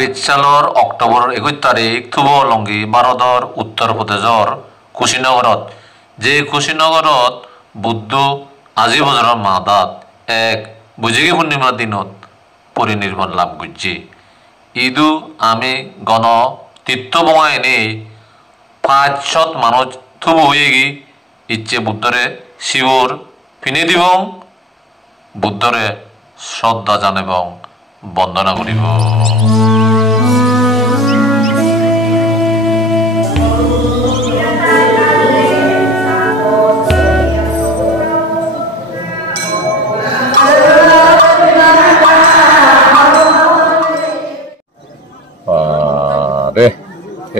2020 October 21 তারিখ থুবলঙ্গি ভারতৰ উত্তৰ প্ৰদেশৰ কুশীনগৰত যে কুশীনগৰত বুদ্ধ আজি বছৰৰ মাদাত এক বুজিগি পূৰ্ণিমাৰ দিনত পৰিনিৰ্বাণ লাভ কৰিছে। ইদু আমি গণ তীৰ্থ বঙাই নেই 500 মানুষ থুব হয়ে গি ইচ্ছে বুদ্ধরে শিবর পিনে দিব বুদ্ধরে শ্রদ্ধা জানাব বন্দনা করিব।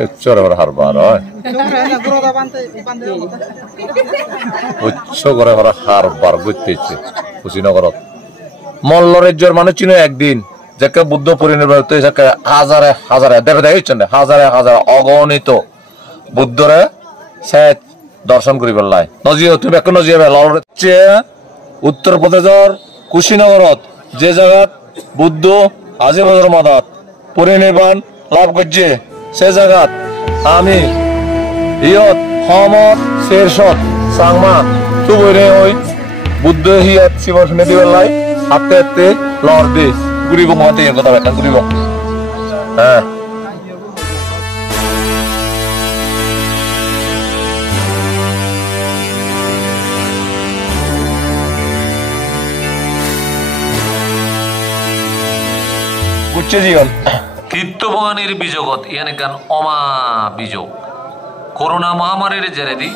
উচ্চর হারবার উচ্চ করে হারবার করতেছে কুশীনগরত মল্ল রাজ্যের মানুষ চিনো একদিন যাকে বুদ্ধ পরিনির্বাণ হাজারে হাজারে দেখছেন হাজারে হাজারে অগণিত বুদ্ধরে সে দর্শন করি পেলাই নজিও তুমি এক নজিয়ে হচ্ছে উত্তর প্রদেশের কুশীনগরত যে জায়গাত বুদ্ধ আজি বছর মাদাত পরিনির্বাণ লাভ করছে সে জায়গাত আমি ইয়ত সমত শেরশত সাংমা তুবইরে ওই বুদ্ধ হিয়াত শিবর শুনে দিবার লাই হাতে হাতে লড় দে গুড়িব মহাতে এর কথা ব্যাখ্যা গুড়িব। হ্যাঁ বুঝছে জীবন তীর্থভবানীর বিযোগত ইয়ানি গান অমা বিযোগ করোনা মহামারীর জেরেদি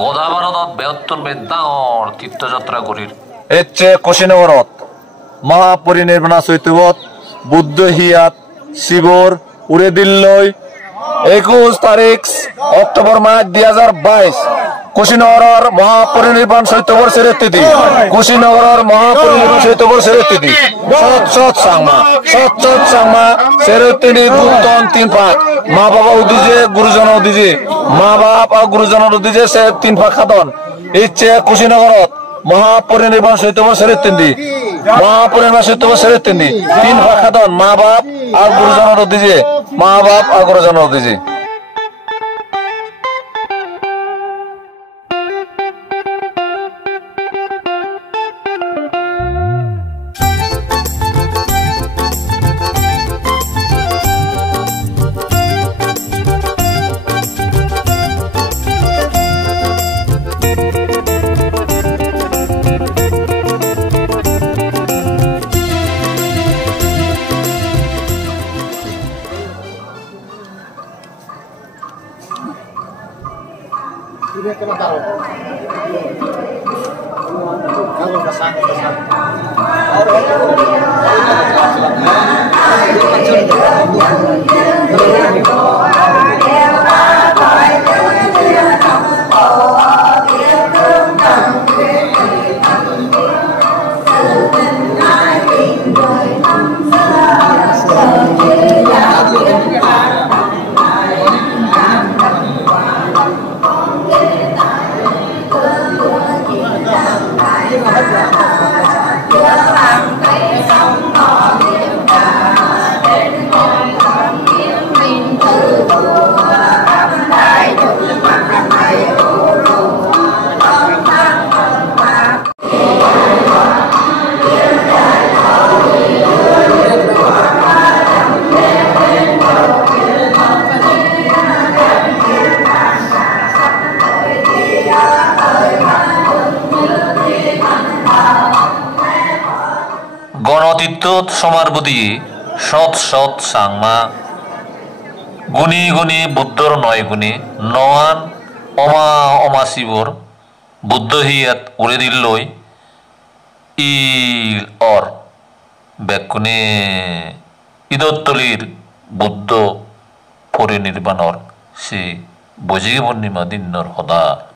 গদা ভারতত বেহত্তন বে ডাঙর তীর্থযাত্রা করির এচ্ছে কুশীনগরত মহাপরিনির্বাণ চৈতবত বুদ্ধ হিয়াত শিবর উড়ে দিল্লই 21 তারিখ অক্টোবর মাস 2022 কুশীনগরের মহাপরিনির্বাণ চৈতবর সেরের তিথি কুশীনগরের মহাপরিনির্বাণ চৈতবর সেরের তিথি সৎ সাংমা সেরের তিথি দুতন 3 পাক মা বাবা উদিজে গুরুজন উদিজে মা বাপ আর গুরুজনের উদিজে সে 3 পাক খাদন ইচ্ছে কুশীনগরত মহাপরিনির্বাণ চৈতবর সেরের তিথি মহাপরিনির্বাণ চৈতবর সেরের তিথি 3 পাক খাদন মা বাপ আর গুরুজনের উদিজে মা বাপ আর গুরুজনের উদিজে। গণতীর্থ সমারবতী সৎ সাংমা গুণী গুণী বুদ্ধর 9 গুণী নয়ান অমা শিবর বুদ্ধ হিয়াত উড়ে দিল্লই ইল অর ব্যাকুনে ঈদত্তলির বুদ্ধ পরিনির্বাণর সে বজিগি পূর্ণিমা দিনর হদা।